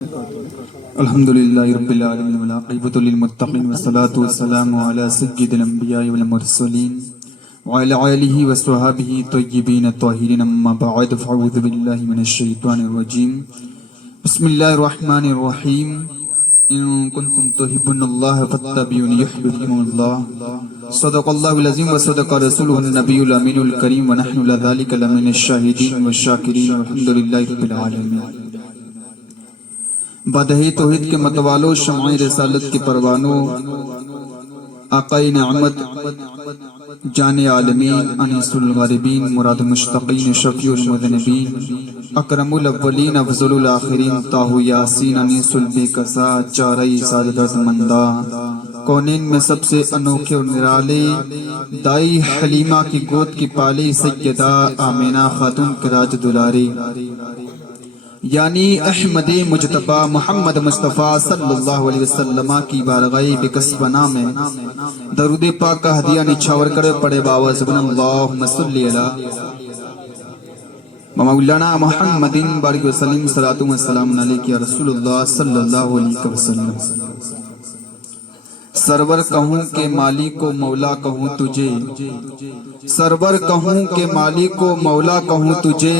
الحمد للہ رب العالمین والعاقبۃ للمتقین والصلاۃ والسلام علی سید الانبیاء والمرسلین وعلی آلہ وصحبہ طیبین الطاہرین، اما بعد فاعوذ باللہ من الشیطان الرجیم، بسم اللہ الرحمن الرحیم، ان کنتم تحبون اللہ فاتبعونی یحببکم اللہ، صدق اللہ العظیم وصدق رسولہ النبی الامین الکریم، ونحن لذلک لمن الشاہدین والشاکرین، والحمد للہ رب العالمین۔ بدہ توحید کے متوالو، شمع رسالت کے پروانو، آقائے نعمت، جان عالمین، انیس الغاربین، مراد مشتقین، شفیع المذنبین، اکرم الاولین، افضل الاخرین، طاہ یاسین، انیس البے کسا، چارئی سعادت مندہ، کونین میں سب سے انوکھے اور نرالے، دائی حلیمہ کی گود کی پالے، سیدہ آمینہ خاتون کے راج دلارے، یعنی احمد مجتبی محمد مصطفیٰ صلی اللہ علیہ وسلم کی بارگاہ بکسب نام میں درود پاک کا ہدیہ نچھاور کرے پڑے باوز بن اللہم صلی علی مولانا محمد بارک وسلم، صلاۃ و سلام علیک یا رسول اللہ صلی اللہ علیہ وسلم۔ سرور کہوں کہ مالک و مولا کہوں تجھے، سرور کہوں کہ مالک و مولا کہوں تجھے،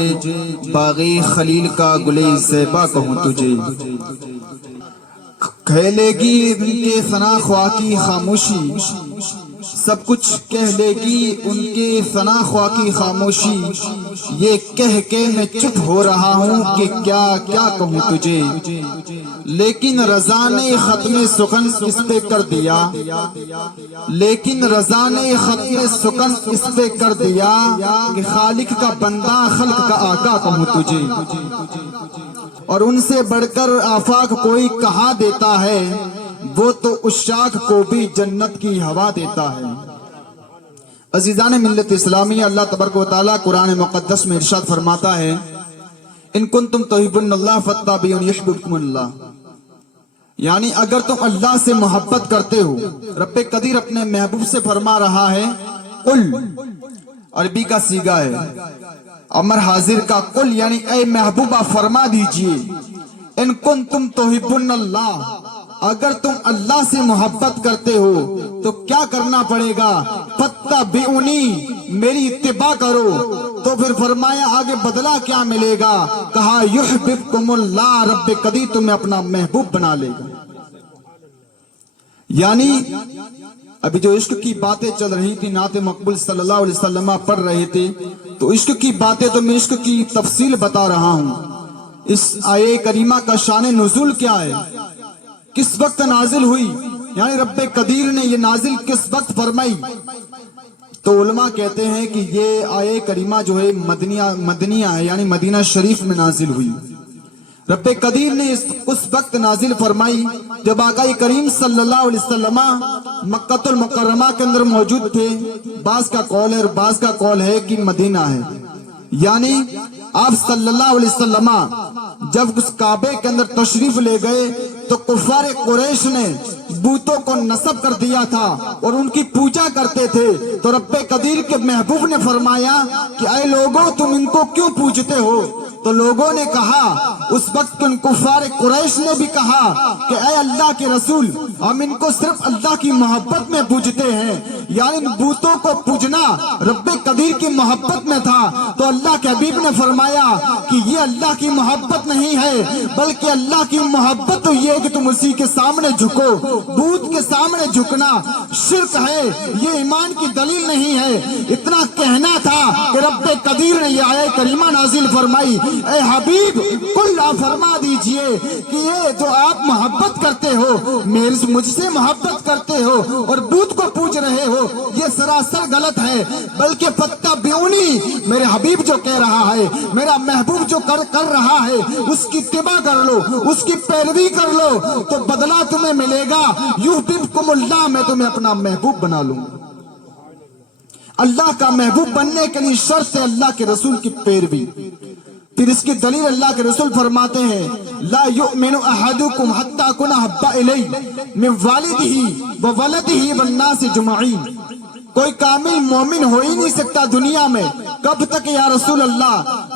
باغی خلیل کا گلے زیبا کہوں تجھے، کھیلے گی ان کے ثنا خواہ کی خاموشی، سب کچھ کہہ لے گی ان کے ثنا خواہ کی خاموشی، یہ کہہ کے میں چپ ہو رہا ہوں کہ کیا کیا کہوں تجھے، لیکن رضا نے ختم سخن اس پہ کر دیا، لیکن رضا نے ختم سخن اس پہ کر دیا کہ خالق کا بندہ خلق کا آقا کہوں تجھے، اور ان سے بڑھ کر آفاق کوئی کہاں دیتا ہے، وہ تو عشاق کو بھی جنت کی ہوا دیتا ہے۔ عزیزان ملت اسلامی، اللہ تبارک و تعالیٰ قرآن مقدس میں ارشاد فرماتا ہے، ان کنتم تحبون اللہ فاتبعونی یحببکم اللہ، یعنی اگر تم اللہ سے محبت کرتے ہو، رب قدیر اپنے محبوب سے فرما رہا ہے، قل، عربی کا صیغہ ہے امر حاضر کا، قل یعنی اے محبوبہ فرما دیجئے، ان کنتم تحبون اللہ، اگر تم اللہ سے محبت کرتے ہو تو کیا کرنا پڑے گا، فاتبعونی، میری اتباع کرو، تو پھر فرمایا آگے بدلہ کیا ملے گا، کہا یحببکم اللہ، رب قدیر تمہیں اپنا محبوب بنا لے گا۔ یعنی ابھی جو عشق کی باتیں چل رہی تھی، نعت مقبول صلی اللہ علیہ وسلم پڑھ رہے تھے، تو عشق کی باتیں تو میں عشق کی تفصیل بتا رہا ہوں۔ اس آیے کریمہ کا شان نزول کیا ہے، کس وقت نازل ہوئی، یعنی رب قدیر نے یہ نازل کس وقت فرمائی، تو علماء کہتے ہیں کہ یہ آیے کریمہ جو ہے مدنیہ ہے، یعنی مدینہ شریف میں نازل ہوئی۔ رب قدیر نے اس وقت نازل فرمائی جب آقا کریم صلی اللہ علیہ وسلم مکہ المکرمہ کے اندر موجود تھے۔ بعض کا قول ہے اور بعض کا قول ہے کہ مدینہ ہے، یعنی آپ صلی اللہ علیہ وسلم جب اس کعبے کے اندر تشریف لے گئے تو کفار قریش نے بتوں کو نصب کر دیا تھا اور ان کی پوجا کرتے تھے، تو رب قدیر کے محبوب نے فرمایا کہ اے لوگوں تم ان کو کیوں پوجتے ہو، تو لوگوں نے کہا، اس وقت ان کفار قریش نے بھی کہا کہ اے اللہ کے رسول، ہم ان کو صرف اللہ کی محبت میں پوجتے ہیں، یعنی ان بتوں کو پوجنا رب قدیر کی محبت میں تھا۔ تو اللہ کے حبیب نے فرمایا کہ یہ اللہ کی محبت نہیں ہے، بلکہ اللہ کی محبت تو یہ ہے کہ تم اسی کے سامنے جھکو، بت کے سامنے جھکنا شرک ہے، یہ ایمان کی دلیل نہیں ہے۔ اتنا کہنا تھا کہ رب قدیر نے یہ آیت کریمہ نازل فرمائی، اے حبیب قل، آپ فرما دیجئے کہ یہ جو آپ محبت کرتے ہو، مجھ سے محبت کرتے ہو اور بت کو پوج رہے ہو، یہ سراسر غلط ہے، بلکہ فاتبعونی، میرے حبیب جو کہہ رہا ہے، میرا محبوب جو کر رہا ہے، اس کی اتباع کر لو، اس کی پیروی کر لو، تو بدلہ تمہیں ملے گا، یحببکم اللہ، میں تمہیں اپنا محبوب بنا لوں گا۔ اللہ کا محبوب بننے کے لیے شرط ہے اللہ کے رسول کی پیروی۔ پھر اس کی دلیل اللہ کے رسول فرماتے ہیں، لا یؤمن احدکم حتی اکون احب الی من والدہ وولدہ والناس اجمعین، کوئی کامل مومن ہو ہی نہیں سکتا دنیا میں، کب تک یا رسول اللہ،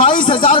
22,000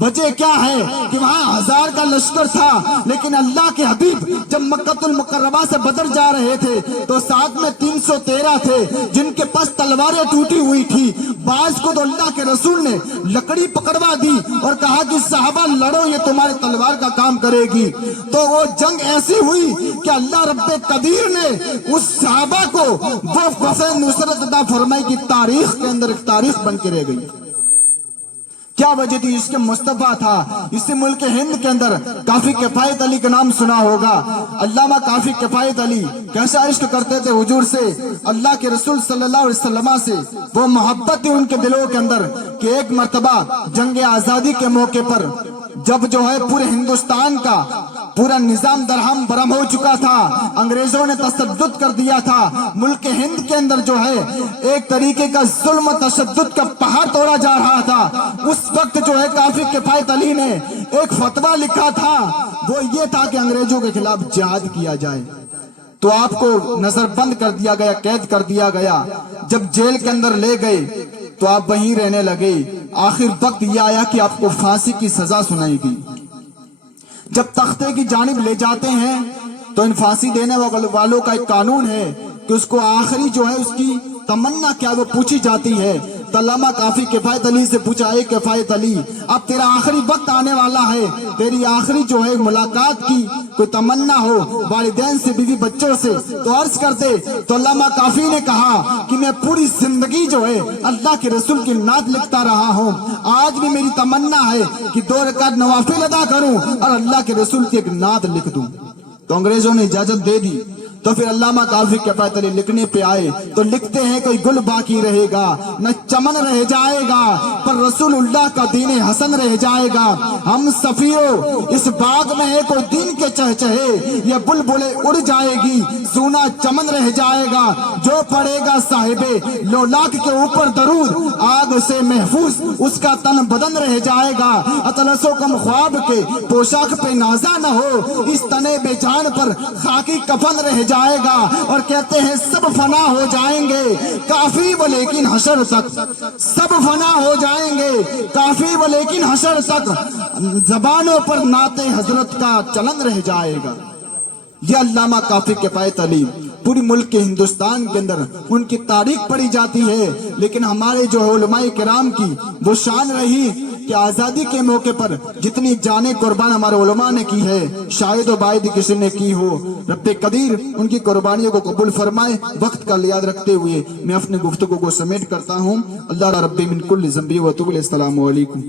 وجہ کیا ہے کہ وہاں 1000 کا لشکر تھا، لیکن اللہ کے حبیب جب مکہ المکرمہ سے بدر جا رہے تھے تو ساتھ میں 313 تھے جن کے پاس تلواریں ٹوٹی ہوئی تھی۔ بعض کو تو اللہ کے رسول نے لکڑی پکڑوا دی اور کہا کہ صحابہ لڑو، یہ تمہارے تلوار کا کام کرے گی۔ تو وہ جنگ ایسی ہوئی کہ اللہ رب قدیر نے اس صحابہ کو وہ وفے نصرت عطا فرمائی کی تاریخ کے اندر ایک تاریخ بن کے رہ گئی۔ کیا وجہ تھی؟ اس کے مصطفیٰ تھا۔ اسی ملک ہند کے اندر کافی کفایت علی کا نام سنا ہوگا۔ علامہ کافی کفایت علی کیسا عشق کرتے تھے حضور سے، اللہ کے رسول صلی اللہ علیہ وسلم سے، وہ محبت تھی ان کے دلوں کے اندر کہ ایک مرتبہ جنگ آزادی کے موقع پر جب جو ہے پورے ہندوستان کا پورا نظام درہم برہم ہو چکا تھا، انگریزوں نے تشدد کر دیا تھا، ملک ہند کے اندر جو ہے ایک طریقے کا ظلم تشدد کا پہاڑ توڑا جا رہا تھا، اس وقت جو ہے کافی کفایت علی نے ایک فتویٰ لکھا تھا، وہ یہ تھا کہ انگریزوں کے خلاف جہاد کیا جائے۔ تو آپ کو نظر بند کر دیا گیا، قید کر دیا گیا۔ جب جیل کے اندر لے گئے تو آپ وہیں رہنے لگے۔ آخر وقت یہ آیا کہ آپ کو پھانسی کی سزا سنائی گئی۔ جب تختے کی جانب لے جاتے ہیں تو ان پھانسی دینے والوں کا ایک قانون ہے کہ اس کو آخری جو ہے اس کی تمنا کیا وہ پوچھی جاتی ہے۔ تو علامہ کافی کفایت علی سے پوچھا، اے کفایت علی، اب تیرا آخری وقت آنے والا ہے، تیری آخری جو ہے ملاقات کی کوئی تمنا ہو والدین سے، بیوی بچوں سے، تو عرض کرتے۔ تو علامہ کافی نے کہا کہ میں پوری زندگی جو ہے اللہ کے رسول کی نعت لکھتا رہا ہوں، آج بھی میری تمنا ہے کہ 2 رکعت نوافل ادا کروں اور اللہ کے رسول کی ایک نعت لکھ دوں۔ تو انگریزوں نے اجازت دے دی۔ تو پھر علامہ کافی کفایت علی لکھنے پہ آئے تو لکھتے ہیں کوئی گل باقی رہے گا نہ چمن رہ جائے گا، پر رسول اللہ کا دین حسن رہ جائے گا۔ ہم سفیروں اس باغ میں ہے کوئی دین کے چہچہے، یہ بلبلیں اڑ جائے گی، سونا چمن رہ جائے گا۔ جو پڑے گا صاحب لولاک کے اوپر درود، آگ سے محفوظ اس کا تن بدن رہ جائے گا۔ اطلس و کم خواب کے پوشاک پہ نازا نہ ہو، اس تنے بے جان پر خاکی کفن رہ جائے گا۔ اور کہتے ہیں سب فنا ہو جائیں گے کافی وہ لیکن حشر تک، سب فنا ہو جائیں گے کافی وہ لیکن حشر تک، زبانوں پر نعت حضرت کا چلن رہ جائے گا۔ یہ علامہ کافی کفایت علی پوری ملک کے ہندوستان کے اندر ان کی تاریخ پڑھی جاتی ہے، لیکن ہمارے جو علماء کرام کی وہ شان رہی کہ آزادی کے موقع پر جتنی جانیں قربان ہمارے علماء نے کی ہے، شاید و باید کسی نے کی ہو۔ رب قدیر ان کی قربانیوں کو قبول فرمائے۔ وقت کا یاد رکھتے ہوئے میں اپنے گفتگو کو سمیٹ کرتا ہوں۔ اللہ رب من کل ذنبی و توب۔ السلام علیکم۔